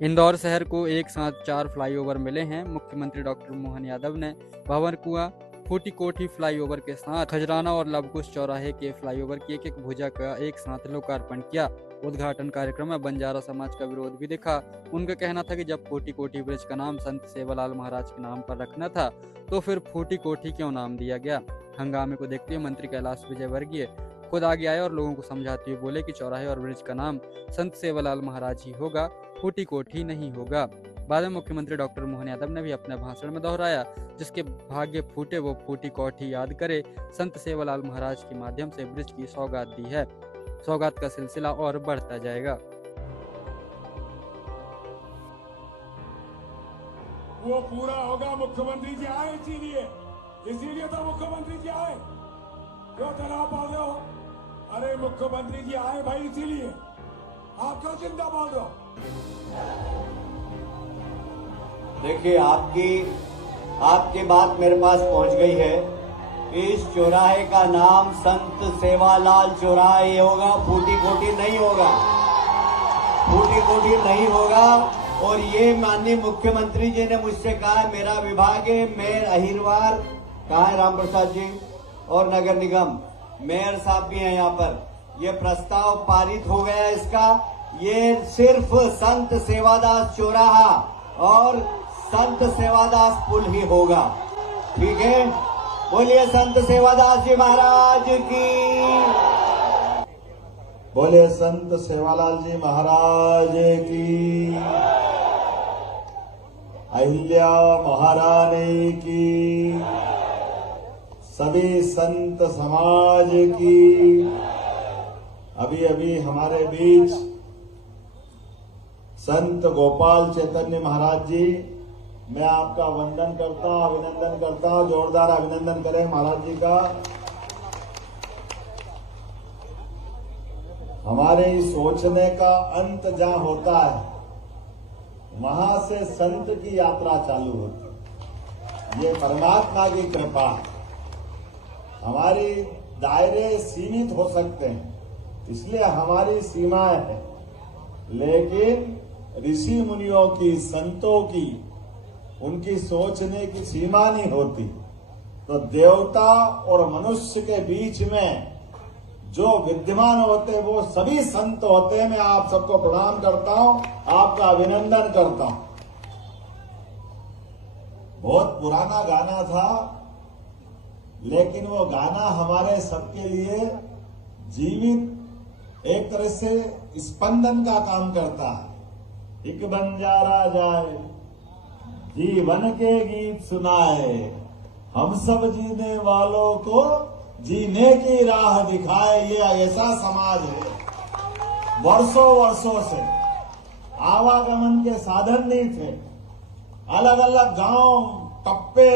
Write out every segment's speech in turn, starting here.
इंदौर शहर को एक साथ 4 फ्लाईओवर मिले हैं। मुख्यमंत्री डॉक्टर मोहन यादव ने भंवरकुआं फूटी कोठी फ्लाईओवर के साथ खजराना और लवकुश चौराहे के फ्लाईओवर की एक भुजा का एक साथ लोकार्पण किया। उद्घाटन कार्यक्रम में बंजारा समाज का विरोध भी दिखा। उनका कहना था कि जब फूटी कोठी ब्रिज का नाम संत सेवालाल महाराज के नाम पर रखना था तो फिर फूटी कोठी क्यों नाम दिया गया। हंगामे को देखते हुए मंत्री कैलाश विजयवर्गीय खुद आगे आए और लोगों को समझाते हुए बोले कि चौराहे और ब्रिज का नाम संत सेवालाल महाराज ही होगा, फूटी कोठी नहीं होगा। बाद में मुख्यमंत्री डॉक्टर मोहन यादव ने भी अपने भाषण में दोहराया, जिसके भाग्य फूटे वो फूटी कोठी याद करे, संत सेवालाल महाराज के माध्यम से ब्रिज की सौगात दी है। सौगात का सिलसिला और बढ़ता जाएगा। वो पूरा होगा। मुख्यमंत्री जी आए इसीलिए तो मुख्यमंत्री जी आए। क्यों तनाव बोल रहे हो? अरे मुख्यमंत्री जी आए भाई, इसीलिए आप क्यों चिंता बोल रहे हो? देखिए, आपकी बात मेरे पास पहुंच गई है। इस चौराहे का नाम संत सेवालाल चौराहे होगा, फूटी कोठी नहीं होगा। फूटी कोठी नहीं होगा। और ये माननीय मुख्यमंत्री जी ने मुझसे कहा, मेरा विभाग है, मेयर अहिरवार कहा है, राम प्रसाद जी, और नगर निगम मेयर साहब भी हैं यहाँ पर। ये प्रस्ताव पारित हो गया इसका। ये सिर्फ संत सेवादास चौराहा और संत सेवादास पुल ही होगा। ठीक है, बोलिए संत सेवादास जी महाराज की। बोलिए संत सेवालाल जी महाराज की। अहिल्या महारानी की। सभी संत समाज की। अभी अभी हमारे बीच संत गोपाल चैतन्य महाराज जी, मैं आपका वंदन करता हूं, अभिनंदन करता हूं। जोरदार अभिनंदन करें महाराज जी का। हमारे सोचने का अंत जहां होता है वहां से संत की यात्रा चालू होती है। ये परमात्मा की कृपा है। हमारी दायरे सीमित हो सकते हैं, इसलिए हमारी सीमाएं हैं, लेकिन ऋषि मुनियों की, संतों की, उनकी सोचने की सीमा नहीं होती। तो देवता और मनुष्य के बीच में जो विद्यमान होते हैं वो सभी संत होते हैं। मैं आप सबको प्रणाम करता हूं, आपका अभिनंदन करता हूं। बहुत पुराना गाना था, लेकिन वो गाना हमारे सबके लिए जीवित एक तरह से स्पंदन का काम करता है। एक बंजारा जाए, जीवन के गीत सुनाए, हम सब जीने वालों को जीने की राह दिखाए। ये ऐसा समाज है। वर्षों वर्षों से आवागमन के साधन नहीं थे। अलग अलग गांव, टप्पे,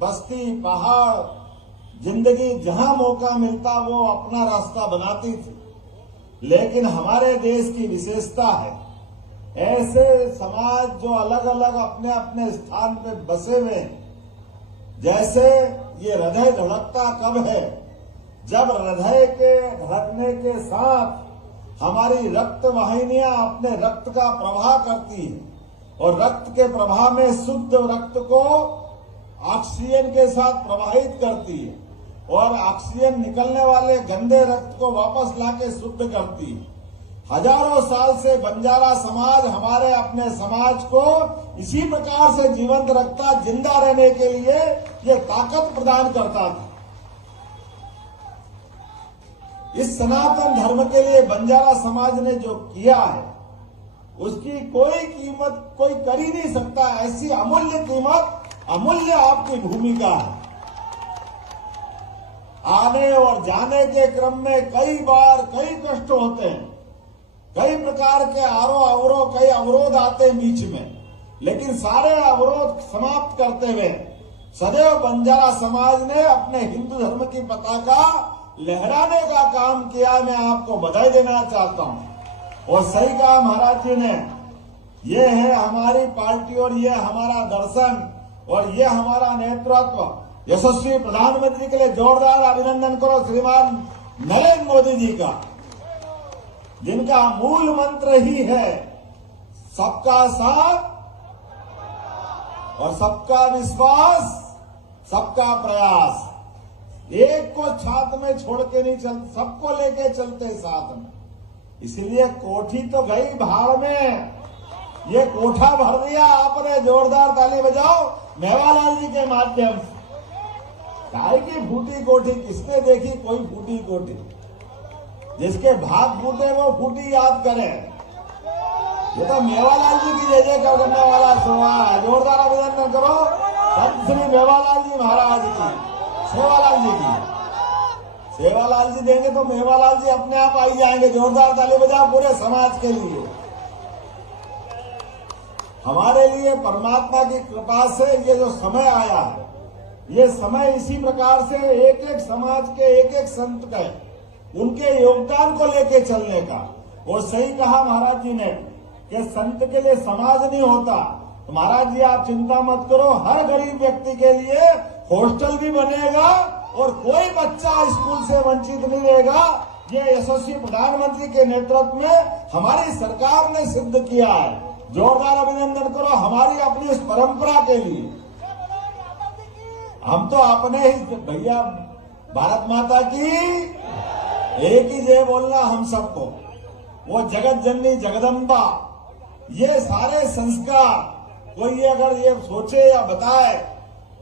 बस्ती, पहाड़, जिंदगी जहां मौका मिलता वो अपना रास्ता बनाती थी। लेकिन हमारे देश की विशेषता है, ऐसे समाज जो अलग अलग अपने अपने स्थान पे बसे हुए हैं। जैसे ये हृदय धड़कता कब है? जब हृदय के धड़कने के साथ हमारी रक्त वाहिनियां अपने रक्त का प्रवाह करती है, और रक्त के प्रवाह में शुद्ध रक्त को ऑक्सीजन के साथ प्रवाहित करती है, और ऑक्सीजन निकलने वाले गंदे रक्त को वापस लाके शुद्ध करती है। हजारों साल से बंजारा समाज हमारे अपने समाज को इसी प्रकार से जीवंत रखता, जिंदा रहने के लिए ये ताकत प्रदान करता था। इस सनातन धर्म के लिए बंजारा समाज ने जो किया है उसकी कोई कीमत कोई कर ही नहीं सकता। ऐसी अमूल्य कीमत, अमूल्य आपकी भूमिका है। आने और जाने के क्रम में कई बार कई कष्ट होते हैं, कई प्रकार के कई अवरोध आते हैं बीच में, लेकिन सारे अवरोध समाप्त करते हुए सदैव बंजारा समाज ने अपने हिंदू धर्म की पताका लहराने का काम किया। मैं आपको बधाई देना चाहता हूं। और सही कहा महाराज जी ने, ये है हमारी पार्टी और ये हमारा दर्शन और ये हमारा नेतृत्व। यशस्वी प्रधानमंत्री के लिए जोरदार अभिनंदन करो श्रीमान नरेंद्र मोदी जी का, जिनका मूल मंत्र ही है सबका साथ और सबका विश्वास, सबका प्रयास। एक को छात में छोड़ के नहीं चलते, सबको लेके चलते साथ में। इसलिए कोठी तो गई भाड़ में, ये कोठा भर दिया आपने। जोरदार ताली बजाओ मेवालाल जी के माध्यम से। काय की फूटी कोठी किसने देखी? कोई फूटी कोठी। जिसके भाग फूटे वो फूटी याद करें। ये तो मेवालाल जी की जय जय करने वाला सुना है। जोरदार अभिनंदन करो संत श्री मेवालाल जी महाराज की, सेवालाल जी की। सेवालाल जी देंगे तो मेवालाल जी अपने आप आई जाएंगे। जोरदार ताली बजाओ पूरे समाज के लिए। हमारे लिए परमात्मा की कृपा से ये जो समय आया है, ये समय इसी प्रकार से एक एक समाज के एक एक संत का, उनके योगदान को लेके चलने का। और सही कहा महाराज जी ने कि संत के लिए समाज नहीं होता। तो महाराज जी आप चिंता मत करो, हर गरीब व्यक्ति के लिए हॉस्टल भी बनेगा और कोई बच्चा स्कूल से वंचित नहीं रहेगा। ये यशस्वी प्रधानमंत्री के नेतृत्व में हमारी सरकार ने सिद्ध किया है। जोरदार अभिनंदन करो हमारी अपनी इस परंपरा के लिए। हम तो अपने ही भैया, भारत माता की एक ही जय बोलना हम सबको। वो जगत जननी जगदम्बा, ये सारे संस्कार कोई अगर ये सोचे या बताए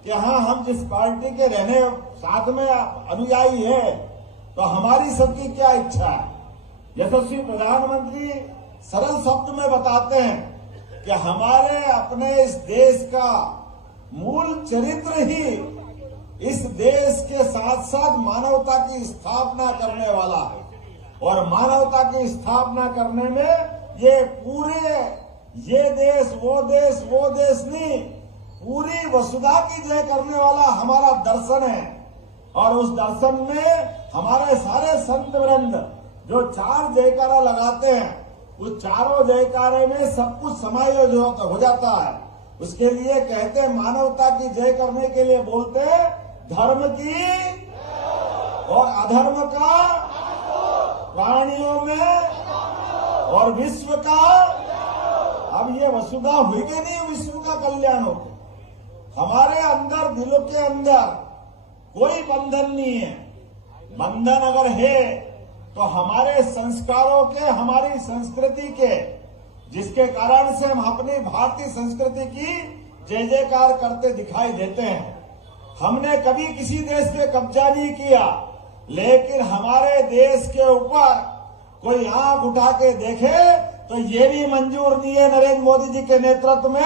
कि हाँ हम जिस पार्टी के रहने साथ में अनुयायी है तो हमारी सबकी क्या इच्छा है। यशस्वी प्रधानमंत्री सरल शब्द में बताते हैं कि हमारे अपने इस देश का मूल चरित्र ही इस देश के साथ साथ मानवता की स्थापना करने वाला है। और मानवता की स्थापना करने में ये पूरे ये देश वो देश नहीं, पूरी वसुधा की जय करने वाला हमारा दर्शन है। और उस दर्शन में हमारे सारे संत वृंद जो 4 जयकारा लगाते हैं, उस चारों जयकारे में सब कुछ समायोजित हो जाता है। उसके लिए कहते हैं, मानवता की जय करने के लिए बोलते हैं धर्म की और अधर्म का, प्राणियों में और विश्व का। अब ये वसुधा हुई कि नहीं, विश्व का कल्याण हो। हमारे अंदर, दिलों के अंदर कोई बंधन नहीं है। बंधन अगर है तो हमारे संस्कारों के, हमारी संस्कृति के, जिसके कारण से हम अपनी भारतीय संस्कृति की जय जयकार करते दिखाई देते हैं। हमने कभी किसी देश पे कब्जा नहीं किया, लेकिन हमारे देश के ऊपर कोई आंख उठा के देखे तो ये भी मंजूर नहीं है। नरेंद्र मोदी जी के नेतृत्व में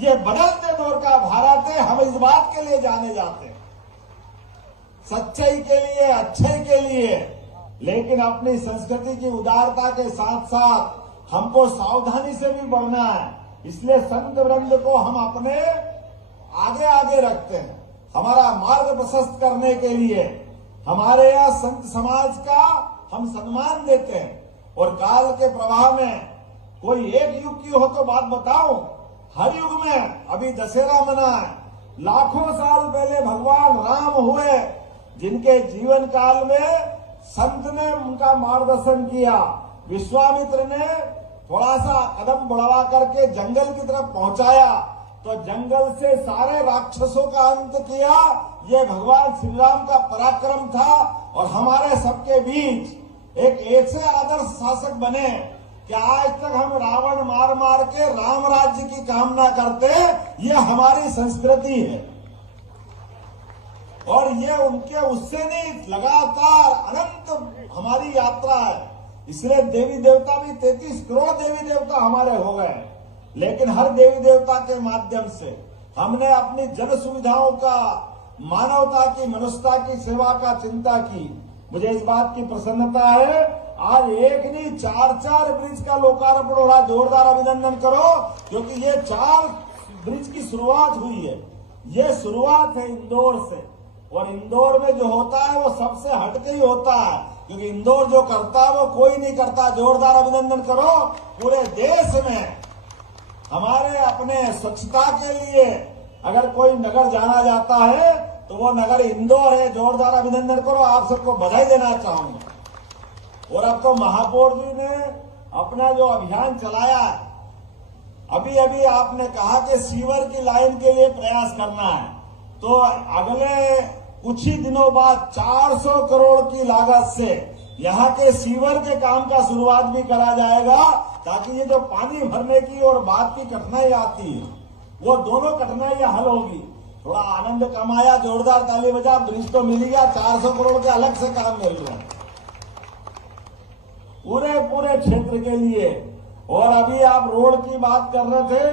ये बदलते दौर का भारत है। हम इस बात के लिए जाने जाते हैं, सच्चाई के लिए, अच्छाई के लिए। लेकिन अपनी संस्कृति की उदारता के साथ साथ हमको सावधानी से भी बढ़ना है। इसलिए संत वृंद को हम अपने आगे आगे रखते हैं, हमारा मार्ग प्रशस्त करने के लिए। हमारे यहाँ संत समाज का हम सम्मान देते हैं। और काल के प्रवाह में कोई एक युग की हो तो बात बताओ, हर युग में अभी दशहरा मना है। लाखों साल पहले भगवान राम हुए, जिनके जीवन काल में संत ने उनका मार्गदर्शन किया। विश्वामित्र ने थोड़ा सा कदम बढ़वा करके जंगल की तरफ पहुंचाया तो जंगल से सारे राक्षसों का अंत किया। ये भगवान श्री राम का पराक्रम था। और हमारे सबके बीच एक ऐसे आदर्श शासक बने कि आज तक हम रावण मार मार के राम राज्य की कामना करते, ये हमारी संस्कृति है। और ये उनके उससे नहीं, लगातार अनंत हमारी यात्रा है। इसलिए देवी देवता भी 33 करोड़ देवी देवता हमारे हो गए। लेकिन हर देवी देवता के माध्यम से हमने अपनी जन सुविधाओं का, मानवता की, मनुष्यता की सेवा का चिंता की। मुझे इस बात की प्रसन्नता है, आज एक नहीं 4 ब्रिज का लोकार्पण हो रहा। जोरदार अभिनंदन करो, क्योंकि ये 4 ब्रिज की शुरुआत हुई है। ये शुरुआत है इंदौर से। और इंदौर में जो होता है वो सबसे हटके ही होता है, क्योंकि इंदौर जो करता है वो कोई नहीं करता। जोरदार अभिनंदन करो। पूरे देश में हमारे अपने स्वच्छता के लिए अगर कोई नगर जाना जाता है तो वो नगर इंदौर है। जोरदार अभिनंदन करो, आप सबको बधाई देना चाहूंगा। और अब तो महापौर जी ने अपना जो अभियान चलाया है, अभी अभी आपने कहा कि सीवर की लाइन के लिए प्रयास करना है, तो अगले कुछ ही दिनों बाद 400 करोड़ की लागत से यहाँ के सीवर के काम का शुरुआत भी करा जाएगा, ताकि ये जो पानी भरने की और बात की कठिनाई आती है वो दोनों कठिनाइयां हल होगी। थोड़ा आनंद कमाया, जोरदार ताली बजा, ब्रिज तो मिल गया, 400 करोड़ के अलग से काम मिल रहा है पूरे क्षेत्र के लिए। और अभी आप रोड की बात कर रहे थे,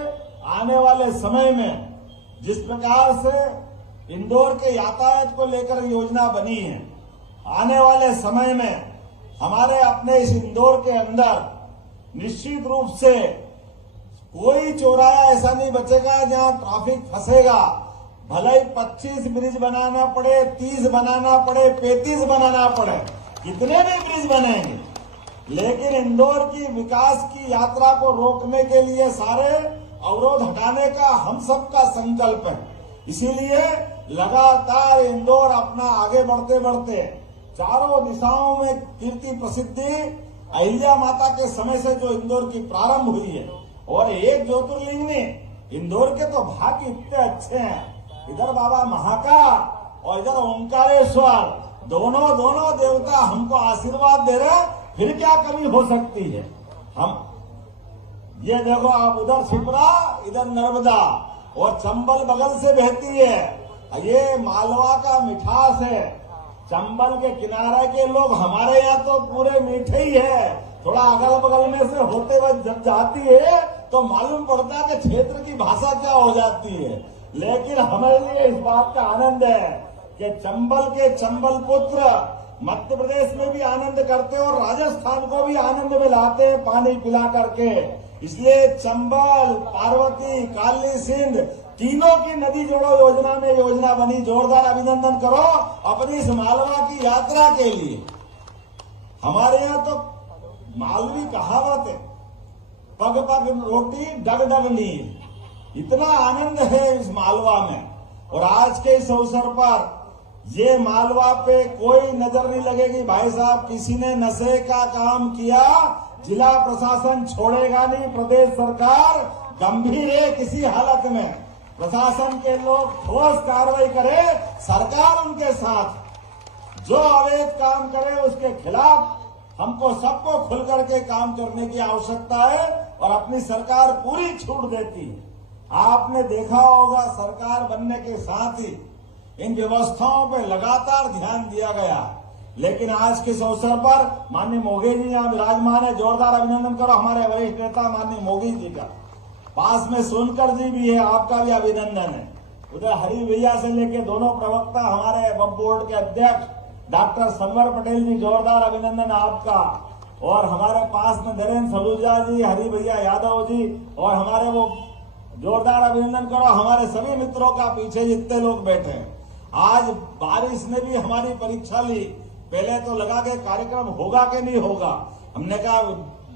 आने वाले समय में जिस प्रकार से इंदौर के यातायात को लेकर योजना बनी है, आने वाले समय में हमारे अपने इस इंदौर के अंदर निश्चित रूप से कोई चौराहा ऐसा नहीं बचेगा जहां ट्रैफिक फंसेगा। भले ही 25 ब्रिज बनाना पड़े, 30 बनाना पड़े, 35 बनाना पड़े, कितने भी ब्रिज बनेंगे, लेकिन इंदौर की विकास की यात्रा को रोकने के लिए सारे अवरोध हटाने का हम सबका संकल्प है। इसीलिए लगातार इंदौर अपना आगे बढ़ते बढ़ते चारों दिशाओं में कीर्ति प्रसिद्धि अहिल्या माता के समय से जो इंदौर की प्रारंभ हुई है, और एक ज्योतिर्लिंग ने इंदौर के तो भाग्य इतने अच्छे हैं, इधर बाबा महाकाल और इधर ओंकारेश्वर, दोनों देवता हमको आशीर्वाद दे रहे, फिर क्या कमी हो सकती है। हम ये देखो, आप उधर शिप्रा, इधर नर्मदा, और चंबल बगल से बहती है। ये मालवा का मिठास है। चंबल के किनारे के लोग हमारे यहाँ तो पूरे मीठे ही है, थोड़ा अगल बगल में से होते हुए जब जाती है तो मालूम पड़ता है कि क्षेत्र की भाषा क्या हो जाती है। लेकिन हमारे लिए इस बात का आनंद है कि चंबल के चंबल पुत्र मध्य प्रदेश में भी आनंद करते हैं और राजस्थान को भी आनंद में लाते हैं पानी पिला करके। इसलिए चंबल, पार्वती, काली सिंध तीनों की नदी जोड़ो योजना में योजना बनी। जोरदार अभिनंदन करो अपनी इस मालवा की यात्रा के लिए। हमारे यहाँ तो मालवी कहावत है, पग पग रोटी डग डग नीर। इतना आनंद है इस मालवा में। और आज के इस अवसर पर ये मालवा पे कोई नजर नहीं लगेगी। भाई साहब, किसी ने नशे का काम किया, जिला प्रशासन छोड़ेगा नहीं। प्रदेश सरकार गंभीर है, किसी हालत में प्रशासन के लोग ठोस कार्रवाई करे, सरकार उनके साथ। जो अवैध काम करे उसके खिलाफ हमको सबको खुल करके काम करने की आवश्यकता है, और अपनी सरकार पूरी छूट देती है। आपने देखा होगा, सरकार बनने के साथ ही इन व्यवस्थाओं पे लगातार ध्यान दिया गया। लेकिन आज के इस अवसर पर माननीय मोगी जी यहाँ विराजमान है, जोरदार अभिनंदन करो हमारे वरिष्ठ नेता माननीय मोगी जी का। पास में सोनकर जी भी है, आपका भी अभिनंदन है। उधर हरि भैया से लेके दोनों प्रवक्ता हमारे वक्फ बोर्ड के अध्यक्ष डॉक्टर सनवर पटेल जी, जोरदार अभिनंदन आपका। और हमारे पास में धीरेन्द्र सलूजा जी, हरि भैया यादव जी, और हमारे वो जोरदार अभिनंदन करो हमारे सभी मित्रों का पीछे जितने लोग बैठे हैं। आज बारिश ने भी हमारी परीक्षा ली। पहले तो लगा के कार्यक्रम होगा कि नहीं होगा। हमने कहा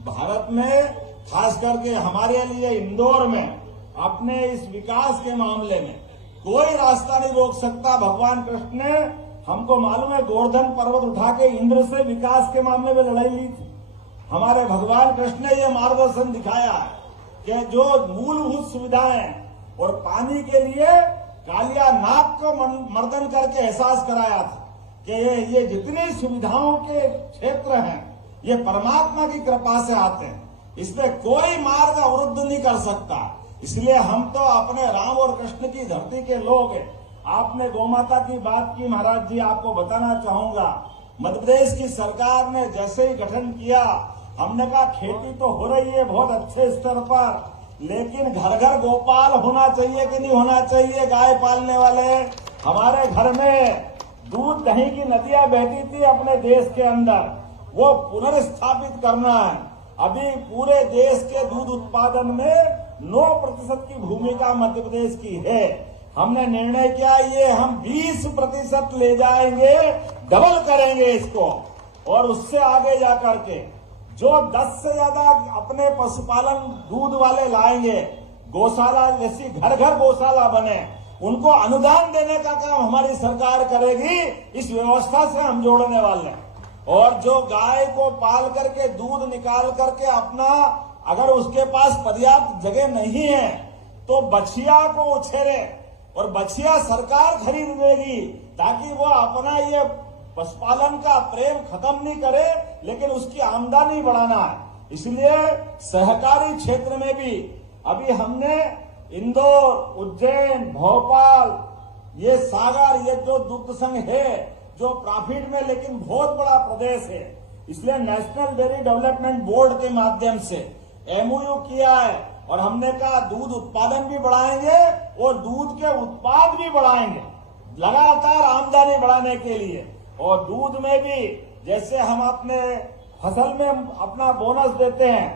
भारत में, खास करके हमारे लिए इंदौर में, अपने इस विकास के मामले में कोई रास्ता नहीं रोक सकता। भगवान कृष्ण ने, हमको मालूम है, गोवर्धन पर्वत उठा के इंद्र से विकास के मामले में लड़ाई ली थी। हमारे भगवान कृष्ण ने यह मार्गदर्शन दिखाया है कि जो मूलभूत सुविधाएं और पानी के लिए कालिया नाग को मर्दन करके एहसास कराया था कि ये जितनी सुविधाओं के क्षेत्र हैं, ये परमात्मा की कृपा से आते हैं। इसमें कोई मार्ग अवरुद्ध नहीं कर सकता। इसलिए हम तो अपने राम और कृष्ण की धरती के लोग हैं। आपने गौमाता की बात की महाराज जी, आपको बताना चाहूंगा, मध्य प्रदेश की सरकार ने जैसे ही गठन किया, हमने कहा खेती तो हो रही है बहुत अच्छे स्तर पर, लेकिन घर घर गोपाल होना चाहिए कि नहीं होना चाहिए। गाय पालने वाले, हमारे घर में दूध दही की नदियां बहती थी अपने देश के अंदर, वो पुनर्स्थापित करना है। अभी पूरे देश के दूध उत्पादन में 9% की भूमिका मध्य प्रदेश की है। हमने निर्णय किया ये हम 20% ले जाएंगे, डबल करेंगे इसको, और उससे आगे जाकर के जो 10 से ज्यादा अपने पशुपालन दूध वाले लाएंगे, गौशाला जैसी घर घर गौशाला बने, उनको अनुदान देने का काम हमारी सरकार करेगी। इस व्यवस्था से हम जोड़ने वाले हैं। और जो गाय को पाल करके दूध निकाल करके अपना अगर उसके पास पर्याप्त जगह नहीं है तो बछिया को उछेरे और बछिया सरकार खरीद लेगी, ताकि वो अपना ये पशुपालन का प्रेम खत्म नहीं करे, लेकिन उसकी आमदनी बढ़ाना है। इसलिए सहकारी क्षेत्र में भी अभी हमने इंदौर, उज्जैन, भोपाल, ये सागर, ये जो दुग्ध संघ है जो प्रॉफिट में लेकिन बहुत बड़ा प्रदेश है, इसलिए नेशनल डेयरी डेवलपमेंट बोर्ड के माध्यम से एमओयू किया है और हमने कहा दूध उत्पादन भी बढ़ाएंगे और दूध के उत्पाद भी बढ़ाएंगे लगातार आमदनी बढ़ाने के लिए। और दूध में भी जैसे हम अपने फसल में अपना बोनस देते हैं,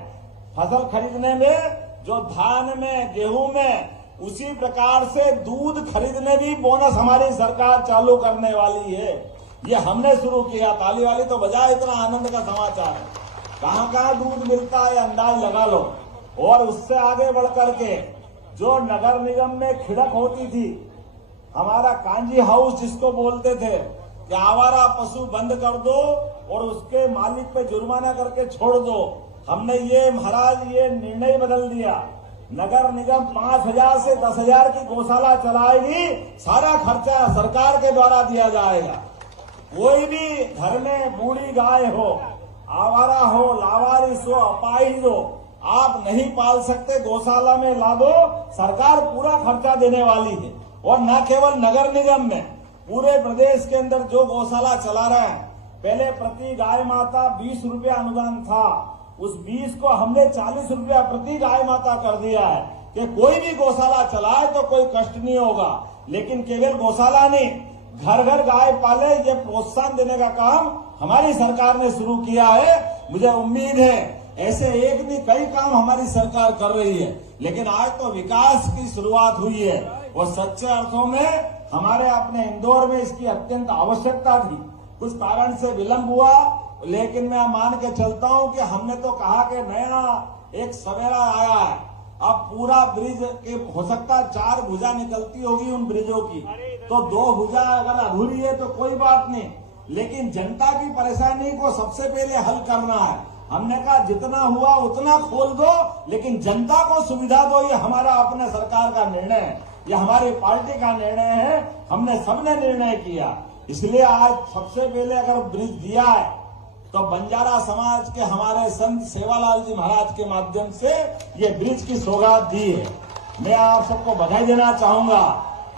फसल खरीदने में जो धान में, गेहूं में, उसी प्रकार से दूध खरीदने भी बोनस हमारी सरकार चालू करने वाली है। ये हमने शुरू किया, ताली वाली तो बजाय, इतना आनंद का समाचार है। कहाँ कहाँ दूध मिलता है अंदाज लगा लो। और उससे आगे बढ़ करके जो नगर निगम में खिड़क होती थी, हमारा कांजी हाउस जिसको बोलते थे कि आवारा पशु बंद कर दो और उसके मालिक पे जुर्माना करके छोड़ दो, हमने ये महाराज ये निर्णय बदल दिया। नगर निगम 5,000 से 10,000 की गौशाला चलाएगी, सारा खर्चा सरकार के द्वारा दिया जाएगा। कोई भी घर में बूढ़ी गाय हो, आवारा हो, लावारिस हो, अपाहिज हो, आप नहीं पाल सकते, गौशाला में ला दो, सरकार पूरा खर्चा देने वाली है। और न केवल नगर निगम में, पूरे प्रदेश के अंदर जो गौशाला चला रहे हैं, पहले प्रति गाय माता 20 रुपया अनुदान था, उस 20 को हमने 40 रुपया प्रति गाय माता कर दिया है कि कोई भी गौशाला चलाए तो कोई कष्ट नहीं होगा। लेकिन केवल गौशाला नहीं, घर घर गाय पाले, ये प्रोत्साहन देने का काम हमारी सरकार ने शुरू किया है। मुझे उम्मीद है ऐसे एक नहीं कई काम हमारी सरकार कर रही है, लेकिन आज तो विकास की शुरुआत हुई है और सच्चे अर्थों में हमारे अपने इंदौर में इसकी अत्यंत आवश्यकता थी। कुछ कारण से विलंब हुआ, लेकिन मैं मान के चलता हूं कि हमने तो कहा कि नया एक सवेरा आया है। अब पूरा ब्रिज के हो सकता है 4 भुजा निकलती होगी उन ब्रिजों की, तो 2 भुजा अगर अधूरी है तो कोई बात नहीं, लेकिन जनता की परेशानी को सबसे पहले हल करना है। हमने कहा जितना हुआ उतना खोल दो, लेकिन जनता को सुविधा दो। ये हमारा अपने सरकार का निर्णय है, ये हमारी पार्टी का निर्णय है, हमने सबने निर्णय किया। इसलिए आज सबसे पहले अगर ब्रिज दिया है तो बंजारा समाज के हमारे संत सेवालाल जी महाराज के माध्यम से ये ब्रिज की सौगात दी है। मैं आप सबको बधाई देना चाहूंगा।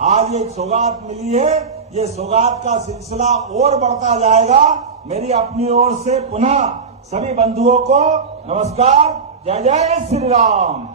आज एक सौगात मिली है, ये सौगात का सिलसिला और बढ़ता जाएगा। मेरी अपनी ओर से पुनः सभी बंधुओं को नमस्कार, जय जय श्री राम।